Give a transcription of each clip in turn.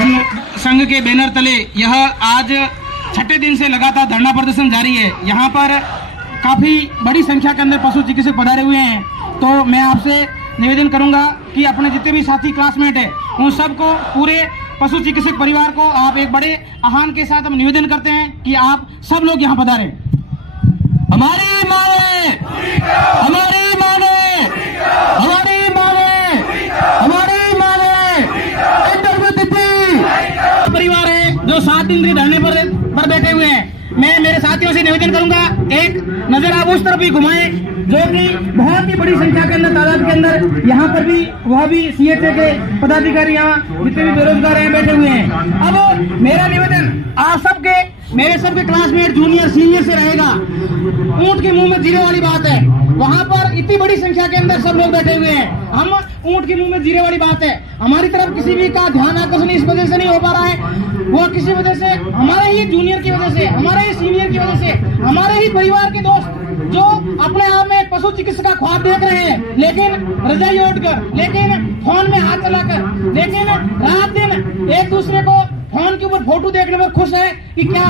संघ के बैनर तले यह आज छठे दिन से लगातार धरना प्रदर्शन जारी है। यहाँ पर काफी बड़ी संख्या के अंदर पशु चिकित्सक पधारे हुए हैं। तो मैं आपसे निवेदन करूंगा कि अपने जितने भी साथी क्लासमेट हैं उन सबको, पूरे पशु चिकित्सक परिवार को आप एक बड़े आह्वान के साथ हम निवेदन करते हैं कि आप सब लोग यहाँ पधारें। हमारी मांगे, हमारी मांगे, हमारी मांगे, हमारी मांगे। इंटरव्यू तिथि परिवार है जो 7 दिन से धरने पर बैठे हुए हैं। मैं मेरे साथियों से निवेदन करूंगा, एक नजर आप उस तरफ भी घुमाएं जो कि बहुत ही बड़ी संख्या के अंदर, तादाद के अंदर यहाँ पर भी, वह भी सीएचए के पदाधिकारी, यहाँ जितने भी बेरोजगार हैं बैठे हुए हैं। अब मेरा निवेदन आप सबके, मेरे सबके क्लासमेट जूनियर सीनियर से रहेगा, ऊंट के मुंह में जीरे वाली बात है। वहां पर इतनी बड़ी संख्या के अंदर सब लोग बैठे हुए हैं, हम ऊंट के मुंह में जीरे वाली बात है। हमारी तरफ किसी भी का ध्यान आकर्षण इस वजह से नहीं हो पा रहा है, वो किसी वजह से, हमारे ही जूनियर की वजह से, हमारे ही सीनियर की वजह से, हमारे ही परिवार के दोस्त जो अपने आप में एक पशु चिकित्सक का ख्वाब देख रहे हैं, लेकिन रजाई ओढ़कर, लेकिन फोन में हाथ चलाकर, लेकिन रात दिन एक दूसरे को फोन के ऊपर फोटो देखने में खुश है कि क्या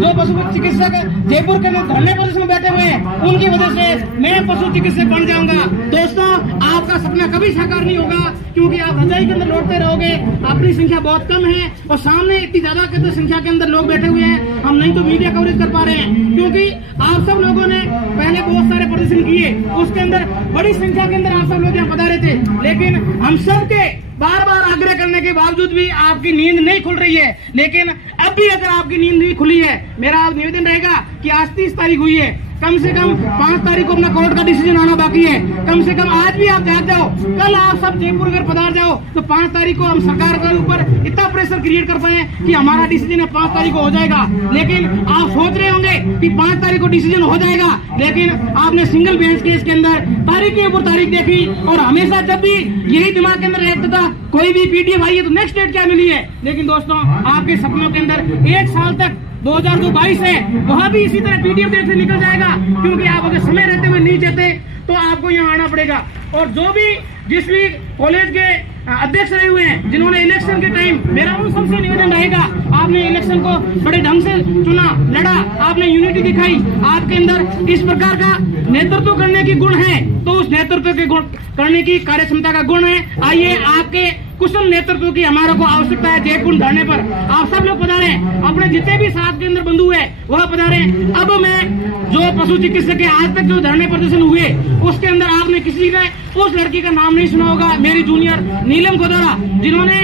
जो पशु चिकित्सक जयपुर के धरने प्रदर्शन में बैठे हुए हैं उनकी वजह से मैं पशु चिकित्सक बन जाऊंगा। दोस्तों, आपका सपना कभी साकार नहीं होगा, क्योंकि आप रजाई के अंदर लौटते रहोगे। अपनी संख्या बहुत कम है और सामने इतनी ज्यादा संख्या के अंदर लोग बैठे हुए हैं, हम नहीं तो मीडिया कवरेज कर पा रहे हैं, क्योंकि आप सब लोगों ने पहले बहुत सारे प्रदर्शन किए, उसके अंदर बड़ी संख्या के अंदर आप सब लोग यहाँ पधारे थे, लेकिन हम सबके बार बार आग्रह करने के बावजूद भी आपकी नींद नहीं खुल रही है। लेकिन अब भी अगर आपकी नींद नहीं खुली है, मेरा निवेदन रहेगा कि आज 30 तारीख हुई है, कम से कम 5 तारीख को अपना कोर्ट का डिसीजन आना बाकी है। कम से कम आज भी आप जाग जाओ, कल आप सब जयपुर अगर पधार जाओ तो 5 तारीख को हम सरकार के ऊपर इतना प्रेशर क्रिएट कर पाए कि हमारा डिसीजन 5 तारीख को हो जाएगा। लेकिन आप सोच रहे होंगे कि 5 तारीख को डिसीजन हो जाएगा, लेकिन आपने सिंगल बेंच केस के अंदर तारीख के ऊपर तारीख देखी और हमेशा जब भी यही दिमाग के अंदर रहता था कोई भी पीटीएफ आई है तो नेक्स्ट डेट क्या मिली है। लेकिन दोस्तों, आपके सपनों के अंदर 1 साल तक 2022 है, वहाँ भी इसी तरह पीडीएफ डेट से निकल जाएगा, क्योंकि आप अगर समय रहते हुए नहीं चाहते तो आपको यहाँ आना पड़ेगा। और जो भी जिस भी कॉलेज के अध्यक्ष रहे हुए हैं, जिन्होंने इलेक्शन के टाइम, मेरा उन सबसे निवेदन रहेगा, आपने इलेक्शन को बड़े ढंग से चुना, लड़ा, आपने यूनिटी दिखाई, आपके अंदर इस प्रकार का नेतृत्व करने की गुण है, तो उस नेतृत्व के गुण करने की कार्य क्षमता का गुण है। आइए, आपके कुशल नेतृत्व की हमारा को आवश्यकता है। जयपुर धरने पर आप सब लोग पधारे, अपने जितने भी साथ के अंदर बंधु है वह पधारे। अब मैं जो पशु चिकित्सक के आज तक जो धरने प्रदर्शन हुए उसके अंदर आपने किसी का उस लड़की का नाम नहीं सुना होगा, मेरी जूनियर नीलम गोदारा, जिन्होंने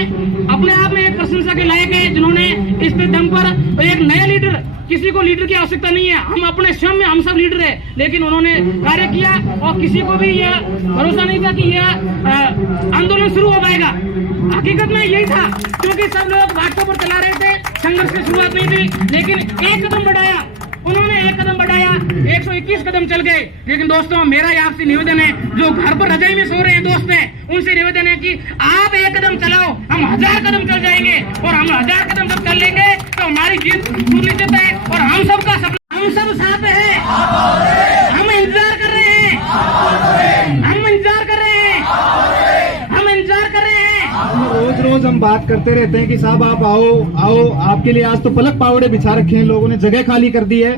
अपने आप में एक प्रशंसा के लायक है, जिन्होंने इस दम पर एक नया लीडर, किसी को लीडर की आवश्यकता नहीं है, हम अपने स्वयं में हम सब लीडर है, लेकिन उन्होंने कार्य किया और किसी को भी यह भरोसा नहीं था कि यह आंदोलन शुरू हो पाएगा। हकीकत में यही था, क्योंकि सब लोग वाटकों पर चला रहे थे, संघर्ष की शुरुआत नहीं थी, लेकिन एक कदम बढ़ाया उन्होंने, 1 कदम बढ़ाया, 121 कदम चल गए। लेकिन दोस्तों, मेरा आपसे निवेदन है, जो घर पर रजाई में सो रहे हैं दोस्त हैं, उनसे निवेदन है कि आप 1 कदम चलाओ, हम 1000 कदम चल जाएंगे, और हम 1000 कदम जब चल लेंगे तो हमारी जीत सुनिश्चित है, और हम सबका सपना, हम सब साथ है, हम इंतजार कर रहे हैं, हम इंतजार कर रहे हैं, हम इंतजार कर रहे हैं। रोज हम बात करते रहते हैं कि साहब आप आओ, आपके लिए आज तो पलक पावड़े बिछा रखे हैं, लोगों ने जगह खाली कर दी है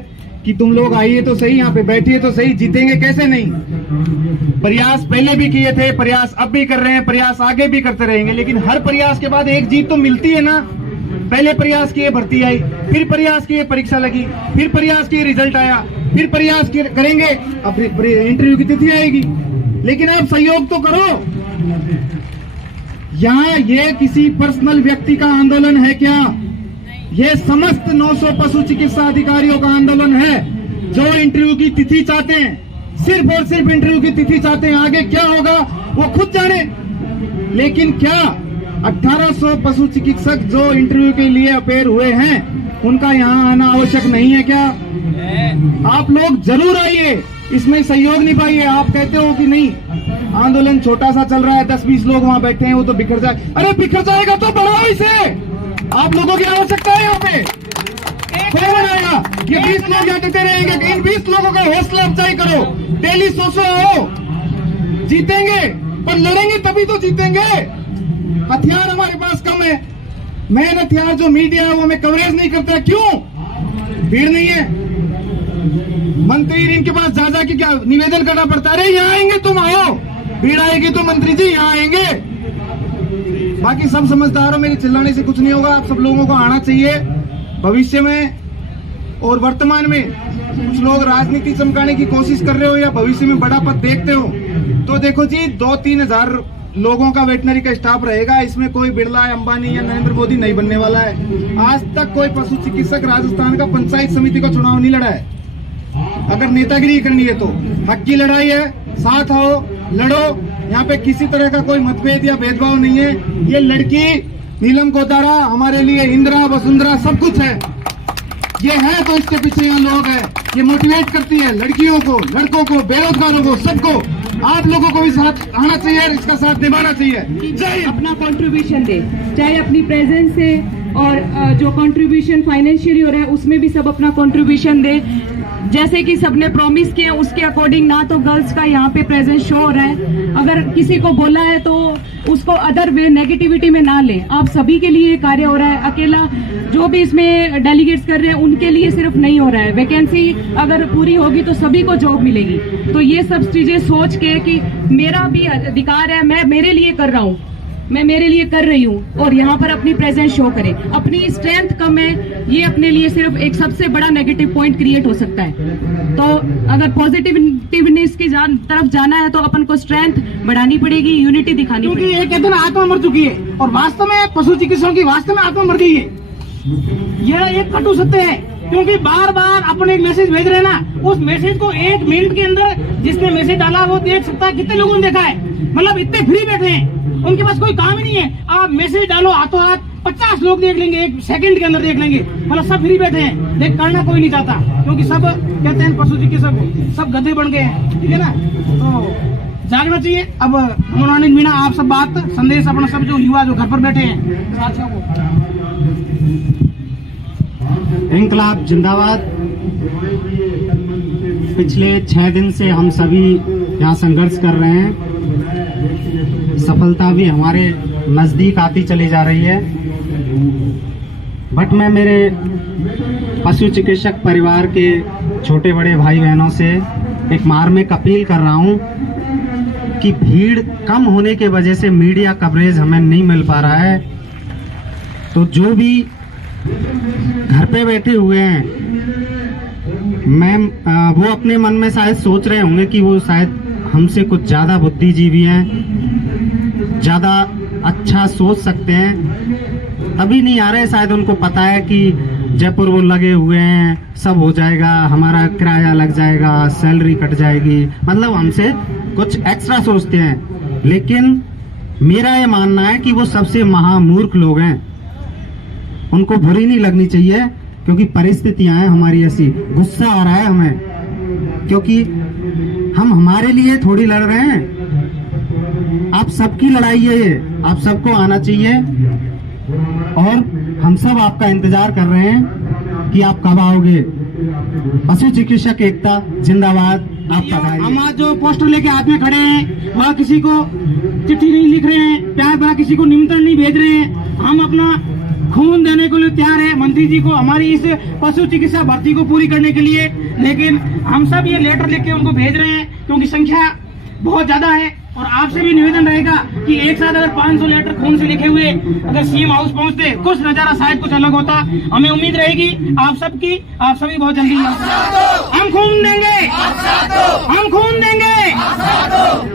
कि तुम लोग आइए तो सही, यहाँ पे बैठिए तो सही, जीतेंगे कैसे नहीं। प्रयास पहले भी किए थे, प्रयास अब भी कर रहे हैं, प्रयास आगे भी करते रहेंगे, लेकिन हर प्रयास के बाद एक जीत तो मिलती है ना। पहले प्रयास किए, भर्ती आई, फिर प्रयास किए, परीक्षा लगी, फिर प्रयास किए, रिजल्ट आया, फिर प्रयास करेंगे, अब इंटरव्यू की तिथि आएगी, लेकिन आप सहयोग तो करो। यहाँ ये किसी पर्सनल व्यक्ति का आंदोलन है क्या? ये समस्त 900 पशु चिकित्सा अधिकारियों का आंदोलन है, जो इंटरव्यू की तिथि चाहते हैं, सिर्फ और सिर्फ इंटरव्यू की तिथि चाहते हैं। आगे क्या होगा वो खुद जाने, लेकिन क्या 1800 पशु चिकित्सक जो इंटरव्यू के लिए अपेयर हुए हैं, उनका यहाँ आना आवश्यक नहीं है क्या? आप लोग जरूर आइए, इसमें सहयोग निभाइए। आप कहते हो कि नहीं, आंदोलन छोटा सा चल रहा है, 10-20 लोग वहां बैठे हैं, वो तो बिखर जाए, अरे बिखर जाएगा तो बढ़ाओ इसे। आप लोगों की आवश्यकता है यहाँ पे, कौन बनाएगा? ये 20 लोग यहाँ देते रहेंगे, इन 20 लोगों का हौसला अफजाई करो, डेली 100 आओ, जीतेंगे, पर लड़ेंगे तभी तो जीतेंगे। हथियार हमारे पास कम है, मेहनत यार जो मीडिया है वो हमें कवरेज नहीं करता, क्यों? भीड़ नहीं है। मंत्री इनके पास जा के क्या निवेदन करना पड़ता है, अरे यहाँ आएंगे तुम आओ, भीड़ आएगी तो मंत्री जी यहाँ आएंगे। बाकी सब समझदार हो, मेरे चिल्लाने से कुछ नहीं होगा। आप सब लोगों को आना चाहिए। भविष्य में और वर्तमान में कुछ लोग राजनीति चमकाने की कोशिश कर रहे हो या भविष्य में बड़ा पद देखते हो तो देखो जी 2-3 हजार लोगों का वेटनरी का स्टाफ रहेगा। इसमें कोई बिरला, अंबानी या नरेंद्र मोदी नहीं बनने वाला है। आज तक कोई पशु चिकित्सक राजस्थान का पंचायत समिति का चुनाव नहीं लड़ा है। अगर नेतागिरी करनी है तो हक की लड़ाई है, साथ आओ, लड़ो। यहाँ पे किसी तरह का कोई मतभेद या भेदभाव नहीं है। ये लड़की नीलम कोतारा हमारे लिए इंदिरा, वसुंधरा सब कुछ है। ये है तो इसके पीछे यहाँ लोग हैं। ये मोटिवेट करती है लड़कियों को, लड़कों को, बेरोजगारों को, सबको। आप लोगों को भी साथ आना चाहिए, इसका साथ निभाना चाहिए। जय अपना कंट्रीब्यूशन दे, चाहे अपनी प्रेजेंस से और जो कंट्रीब्यूशन फाइनेंशियली हो रहा है उसमें भी सब अपना कंट्रीब्यूशन दे। जैसे कि सबने प्रॉमिस किया उसके अकॉर्डिंग ना तो गर्ल्स का यहाँ पे प्रेजेंस शो हो रहा है। अगर किसी को बोला है तो उसको अदर वे नेगेटिविटी में ना ले। आप सभी के लिए कार्य हो रहा है, अकेला जो भी इसमें डेलीगेट्स कर रहे हैं उनके लिए सिर्फ नहीं हो रहा है। वैकेंसी अगर पूरी होगी तो सभी को जॉब मिलेगी। तो ये सब चीजें सोच के कि मेरा भी अधिकार है, मैं मेरे लिए कर रहा हूँ, मैं मेरे लिए कर रही हूँ और यहाँ पर अपनी प्रेजेंस शो करें। अपनी स्ट्रेंथ कम है, ये अपने लिए सिर्फ एक सबसे बड़ा नेगेटिव पॉइंट क्रिएट हो सकता है। तो अगर पॉजिटिवनेस की तरफ जाना है तो अपन को स्ट्रेंथ बढ़ानी पड़ेगी, यूनिटी दिखानी पड़ेगी। क्योंकि ये कहते हैं आत्मा मर चुकी है और वास्तव में पशु चिकित्सकों की वास्तव में आत्मा मर गई है। यह एक कटु सत्य है, क्योंकि बार बार अपन एक मैसेज भेज रहे हैं ना, उस मैसेज को 1 मिनट के अंदर जिसने मैसेज डाला वो देख सकता है। कितने लोगों ने देखा है? मतलब इतने फ्री बैठे हैं, उनके पास कोई काम ही नहीं है। आप मैसेज डालो हाथों हाथ 50 लोग देख लेंगे, 1 सेकंड के अंदर देख लेंगे। मतलब सब फ्री बैठे हैं, लेकिन करना कोई नहीं चाहता, क्योंकि सब कहते हैं पशु चिकित्सक सब गधे बन गए हैं। ठीक है ना, तो जागना चाहिए। अब मनोरंजन मीणा आप सब बात संदेश अपना सब जो युवा जो घर पर बैठे हैं साथियों को। इंकलाब जिंदाबाद। पिछले 6 दिन से हम सभी यहाँ संघर्ष कर रहे हैं। सफलता भी हमारे नजदीक आती चली जा रही है। बट मैं मेरे पशु चिकित्सक परिवार के छोटे बड़े भाई बहनों से एक मार्मिक अपील कर रहा हूँ कि भीड़ कम होने के वजह से मीडिया कवरेज हमें नहीं मिल पा रहा है। तो जो भी घर पे बैठे हुए हैं, वो अपने मन में शायद सोच रहे होंगे कि वो शायद हमसे कुछ ज्यादा बुद्धिजीवी हैं, ज्यादा अच्छा सोच सकते हैं। अभी नहीं आ रहे, शायद उनको पता है कि जयपुर वो लगे हुए हैं, सब हो जाएगा, हमारा किराया लग जाएगा, सैलरी कट जाएगी, मतलब हमसे कुछ एक्स्ट्रा सोचते हैं। लेकिन मेरा ये मानना है कि वो सबसे महामूर्ख लोग हैं। उनको बुरी नहीं लगनी चाहिए, क्योंकि परिस्थितियां हैं हमारी ऐसी। गुस्सा आ रहा है हमें, क्योंकि हम हमारे लिए थोड़ी लड़ रहे हैं। आप सबकी लड़ाई है ये, आप सबको आना चाहिए और हम सब आपका इंतजार कर रहे हैं कि आप कब आओगे। पशु चिकित्सक एकता जिंदाबाद। आपका भाई। हम आज जो पोस्टर लेके हाथ में खड़े हैं, वह किसी को चिट्ठी नहीं लिख रहे हैं, प्यार भरा किसी को निमंत्रण नहीं भेज रहे हैं। हम अपना खून देने के लिए तैयार है मंत्री जी को, हमारी इस पशु चिकित्सा भर्ती को पूरी करने के लिए। लेकिन हम सब ये लेटर लिख के उनको भेज रहे हैं, क्योंकि संख्या बहुत ज्यादा है। और आपसे भी निवेदन रहेगा कि एक साथ अगर 500 लेटर खून से लिखे हुए अगर सीएम हाउस पहुंचते, कुछ नजारा शायद कुछ अलग होता। हमें उम्मीद रहेगी आप सबकी, आप सभी बहुत जल्दी हम खून देंगे, हम खून देंगे,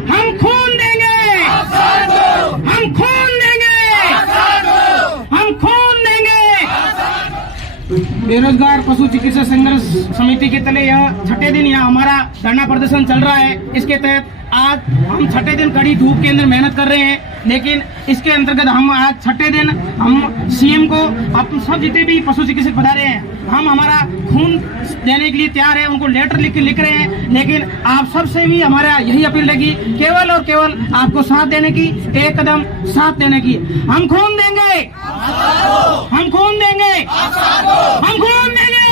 हम खून देंगे, हम खून देंगे, हम खून देंगे। बेरोजगार पशु चिकित्सा संघर्ष समिति के तले यह 6ठे दिन यहाँ हमारा धरना प्रदर्शन चल रहा है। इसके तहत आज हम 6ठे दिन कड़ी धूप के अंदर मेहनत कर रहे हैं। लेकिन इसके अंतर्गत हम आज 6ठे दिन हम सीएम को, आप सब जितने भी पशु चिकित्सक पधारे हैं, हम हमारा खून देने के लिए तैयार है, उनको लेटर लिख के लिख रहे हैं। लेकिन आप सबसे भी हमारा यही अपील रहेगी, केवल और केवल आपको साथ देने की, एक कदम साथ देने की। हम खून देंगे, हम खून देंगे, हम खून देंगे।